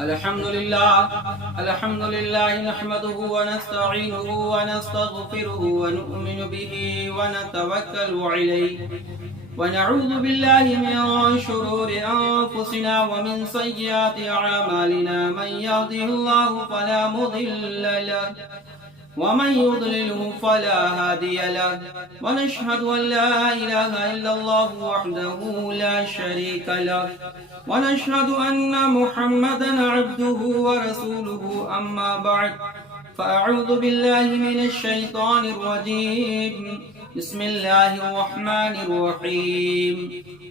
الحمد لله نحمده ونستعينه ونستغفره ونؤمن به ونتوكل عليه ونعوذ بالله من شرور أنفسنا ومن سيئات أعمالنا من يهده الله فلا مضل له ومن يضلله فلا هادي له ونشهد أن لا إله إلا الله وحده لا شريك له ونشهد أن محمدا عبده ورسوله أما بعد فأعوذ بالله من الشيطان الرجيم بسم الله الرحمن الرحيم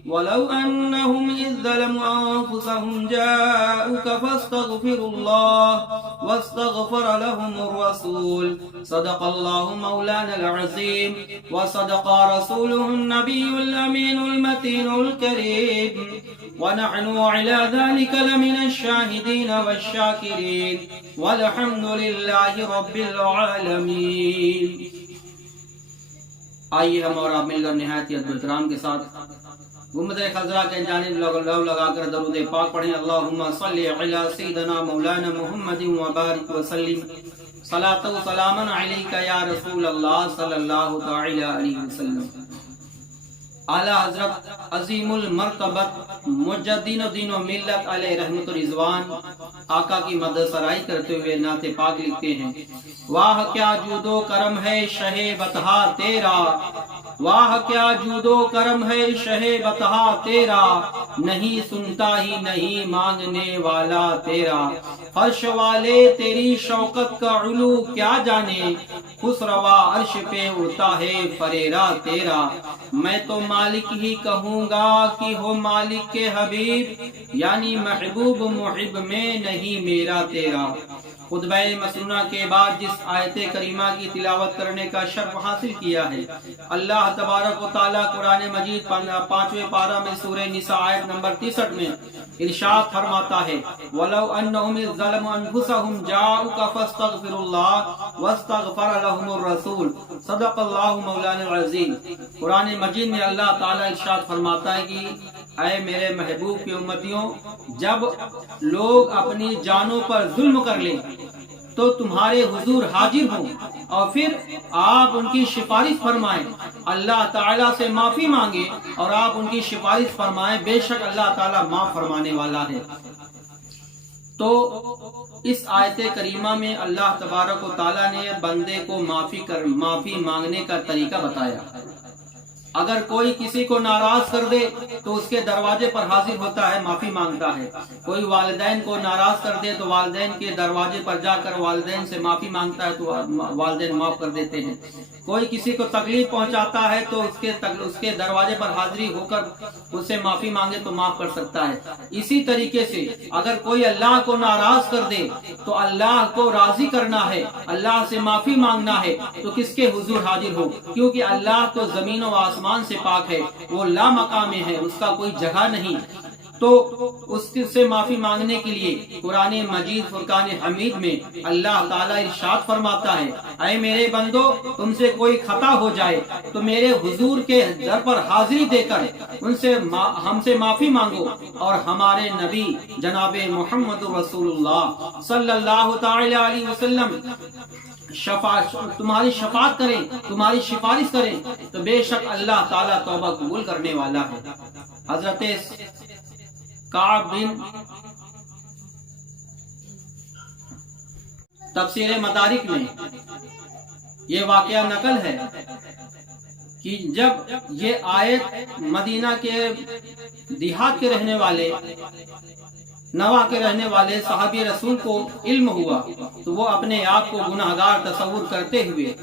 ولو أنهم إذ ظلموا أنفسهم جاءوك فاستغفروا الله واستغفر لهم الرسول صدق الله مولانا العظيم وصدق رسوله النبي الأمين المتين الكريم ونحن على ذلك لمن الشاهدين والشاكرين والحمد لله رب العالمين. آئیے ہم اور آپ مل کر نہایت ادب و احترام کے ساتھ گنبد خضرا کے جانب لو لگا کر درود پاک پڑھیں. اللہم صلی علی سیدنا مولانا محمد وبارک وسلم صلاۃ و سلاما علیک یا رسول اللہ صلی اللہ تعالی علیہ وسلم. اعلیٰ حضرت عظیم المرتبت مجدین و دین و ملت علیہ رحمت و رضوان آقا کی مدح سرائی کرتے ہوئے نعت پاک لکھتے ہیں: واہ کیا جود و کرم ہے شہ بطحا تیرا، واہ کیا جود و کرم ہے شہ بطحا تیرا، نہیں سنتا ہی نہیں مانگنے والا تیرا، فرش والے تیری شوکت کا علو کیا جانے، خسروا عرش پہ اڑتا ہے فریرا تیرا. میں تو مالک ہی کہوں گا کہ ہو مالک کے حبیب، یعنی محبوب محب میں نہیں میرا تیرا. خطبہ مسنونہ کے بعد جس آیت کریمہ کی تلاوت کرنے کا شرف حاصل کیا ہے، اللہ تبارک و تعالیٰ قرآن مجید 5ویں پارہ میں سورہ نساء آیت نمبر 63 میں ارشاد فرماتا ہے: وَلَوْ أَنَّهُمْ إِذْ ظَلَمُوا أَنفُسَهُمْ جَاءُوكَ فَاسْتَغْفِرُوا اللَّهَ وَاسْتَغْفَرَ لَهُمُ الرَّسُولُ صدق اللہ مولانا العظیم. قرآن مجید میں اللہ تعالیٰ ارشاد فرماتا ہے کہ اے میرے محبوب کے امتیوں، جب لوگ اپنی جانوں پر ظلم کر لیں تو تمہارے حضور حاضر ہوں اور پھر آپ ان کی سفارش فرمائیں، اللہ تعالیٰ سے معافی مانگے اور آپ ان کی سفارش فرمائیں، بے شک اللہ تعالیٰ معاف فرمانے والا ہے. تو اس آیت کریمہ میں اللہ تبارک و تعالیٰ نے بندے کو معافی مانگنے کا طریقہ بتایا. اگر کوئی کسی کو ناراض کر دے تو اس کے دروازے پر حاضر ہوتا ہے، معافی مانگتا ہے. کوئی والدین کو ناراض کر دے تو والدین کے دروازے پر جا کر والدین سے معافی مانگتا ہے تو والدین معاف کر دیتے ہیں. کوئی کسی کو تکلیف پہنچاتا ہے تو اس کے دروازے پر حاضری ہو کر اس سے معافی مانگے تو معاف کر سکتا ہے. اسی طریقے سے اگر کوئی اللہ کو ناراض کر دے تو اللہ کو راضی کرنا ہے، اللہ سے معافی مانگنا ہے تو کس کے حضور حاضر ہو، کیونکہ اللہ تو زمین و آسمان سے پاک ہے، وہ لا مقام ہے، اس کا کوئی جگہ نہیں. تو اس سے معافی مانگنے کے لیے قرآن مجید فرقان حمید میں اللہ تعالیٰ ارشاد فرماتا ہے: اے میرے بندو، تم سے کوئی خطا ہو جائے تو میرے حضور کے در پر حاضری دے کر ہم سے معافی مانگو، اور ہمارے نبی جناب محمد رسول اللہ صلی اللہ تعالی علیہ وسلم تمہاری شفاعت کریں، تمہاری سفارش کریں تو بے شک اللہ تعالیٰ توبہ قبول کرنے والا ہے. حضرت کعب بن تفسیر مدارک میں یہ واقعہ نقل ہے کہ جب یہ آیت مدینہ کے دیہات کے رہنے والے نوا کے رہنے والے صحابی رسول کو علم ہوا تو وہ اپنے آپ کو گناہگار تصور کرتے ہوئے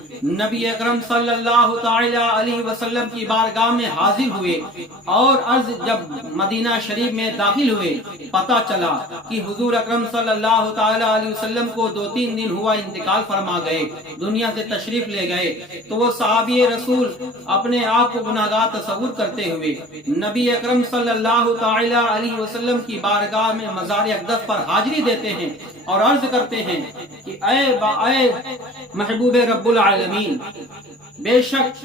نبی اکرم صلی اللہ تعالی علیہ وسلم کی بارگاہ میں حاضر ہوئے، اور جب مدینہ شریف میں داخل ہوئے پتہ چلا کہ حضور اکرم صلی اللہ تعالی علیہ وسلم کو 2-3 دن ہوا انتقال فرما گئے، دنیا سے تشریف لے گئے. تو وہ صحابی رسول اپنے آپ کو گناہگار تصور کرتے ہوئے نبی اکرم صلی اللہ تعالی علیہ وسلم کی بارگاہ میں مزار اقدس پر حاضری دیتے ہیں اور عرض کرتے ہیں کہ اے محبوب رب العالمین، بے شک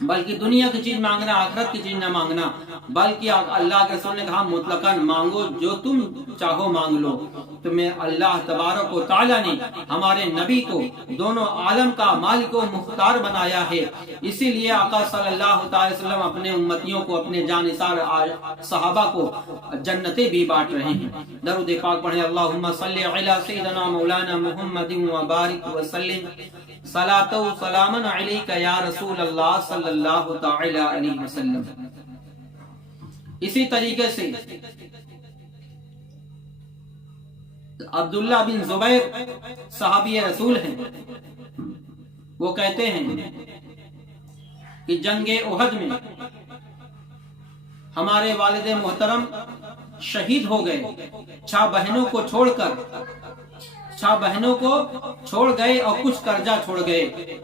بلکہ دنیا کی چیز مانگنا، آخرت کی چیز نہ مانگنا، بلکہ اللہ کے رسول نے کہا مطلقاً مانگو، جو تم چاہو مانگ لو۔ تو میں اللہ تبارک و تعالیٰ نے ہمارے نبی کو دونوں عالم کا مالک و مختار بنایا ہے، اسی لیے آقا صلی اللہ تعالی وسلم اپنے امتیوں کو، اپنے جانثار صحابہ کو جنتیں بھی بانٹ رہے ہیں۔ درود پاک پڑھیں، اللہم صلی علی سیدنا مولانا محمد وبارک وسلم، صلاۃ و سلام علیک یا رسول اللہ صلی اللہ تعالی علیہ وسلم۔ اسی طریقے سے عبداللہ بن زبیر صحابی رسول ہیں، وہ کہتے ہیں کہ جنگ احد میں ہمارے والد محترم شہید ہو گئے، 6 بہنوں کو چھوڑ کر، 6 بہنوں کو چھوڑ گئے اور کچھ قرضہ چھوڑ گئے۔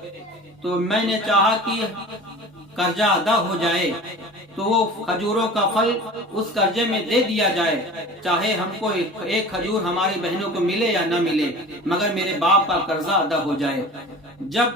تو میں نے چاہا کہ قرضہ ادا ہو جائے تو وہ کھجوروں کا پھل اس قرضے میں دے دیا جائے، چاہے ہم کو ایک کھجور ہماری بہنوں کو ملے یا نہ ملے، مگر میرے باپ کا قرضہ ادا ہو جائے۔ جب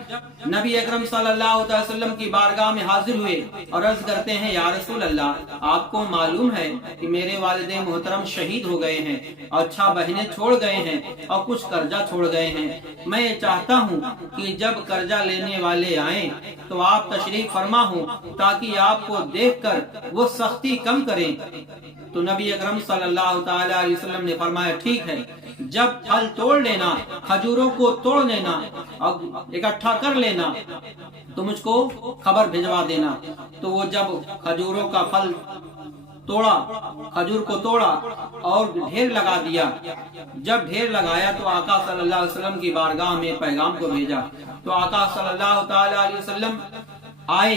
نبی اکرم صلی اللہ علیہ وسلم کی بارگاہ میں حاضر ہوئے اور عرض کرتے ہیں یا رسول اللہ، آپ کو معلوم ہے کہ میرے والد محترم شہید ہو گئے ہیں اور 6 بہنیں چھوڑ گئے ہیں اور کچھ قرضہ چھوڑ گئے ہیں، میں یہ چاہتا ہوں کہ جب قرضہ لینے والے آئیں تو آپ تشریف فرما ہوں تاکہ آپ کو دیکھ کر وہ سختی کم کریں۔ تو نبی اکرم صلی اللہ تعالی علیہ وسلم نے فرمایا ٹھیک ہے، جب پھل توڑ لینا، کھجوروں کو توڑ لینا اور اکٹھا کر لینا تو مجھ کو خبر بھجوا دینا۔ تو وہ جب کھجوروں کا پھل توڑا، کھجور کو توڑا اور ڈھیر لگا دیا، جب ڈھیر لگایا تو آقا صلی اللہ علیہ وسلم کی بارگاہ میں پیغام کو بھیجا۔ تو آقا صلی اللہ تعالی علیہ وسلم آئے،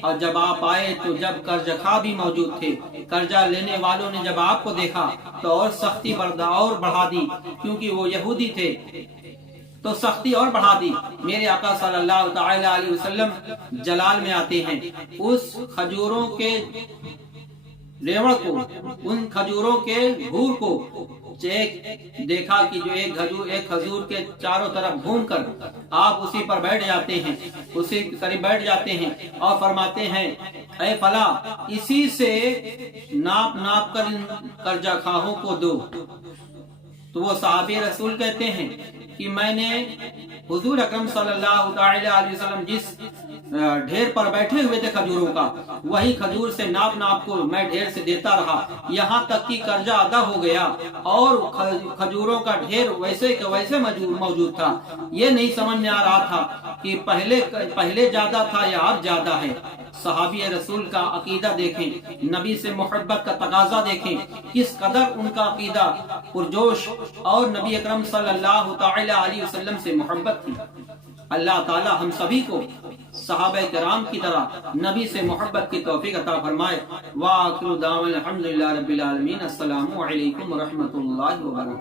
اور جب آپ آئے تو جب قرض خواہ بھی موجود تھے، قرضہ لینے والوں نے جب آپ کو دیکھا تو اور سختی اور بڑھا دی، کیونکہ وہ یہودی تھے تو سختی اور بڑھا دی۔ میرے آقا صلی اللہ تعالی علیہ وسلم جلال میں آتے ہیں، اس کھجوروں کے ریوڑ کو، ان کھجوروں کے گھور کو دیکھا کہ جو ایک کھجور کے چاروں طرف گھوم کر آپ اسی پر بیٹھ جاتے ہیں، اسی قریب بیٹھ جاتے ہیں اور فرماتے ہیں اے فلا، اسی سے ناپ ناپ کر ان قرضہ خواہوں کو دو۔ تو وہ صحابی رسول کہتے ہیں کہ میں نے حضور اکرم صلی اللہ تعالی علیہ وسلم جس ڈھیر پر بیٹھے ہوئے تھے کھجوروں کا، وہی کھجور سے ناپ ناپ کو میں ڈھیر سے دیتا رہا، یہاں تک کہ قرضہ ادا ہو گیا اور کھجوروں کا ڈھیر ویسے کہ ویسے موجود تھا۔ یہ نہیں سمجھ میں آ رہا تھا کہ پہلے زیادہ تھا یا اب زیادہ ہے۔ صحابی رسول کا عقیدہ دیکھیں، نبی سے محبت کا تقاضا دیکھیں، کس قدر ان کا عقیدہ پرجوش اور نبی اکرم صلی اللہ تعالی علیہ وسلم سے محبت تھی۔ اللہ تعالی ہم سبھی کو صحابہ کرام کی طرح نبی سے محبت کی توفیق عطا فرمائے۔ وآخر دعوانا الحمدللہ رب العالمین۔ السلام علیکم ورحمۃ اللہ وبرکاتہ۔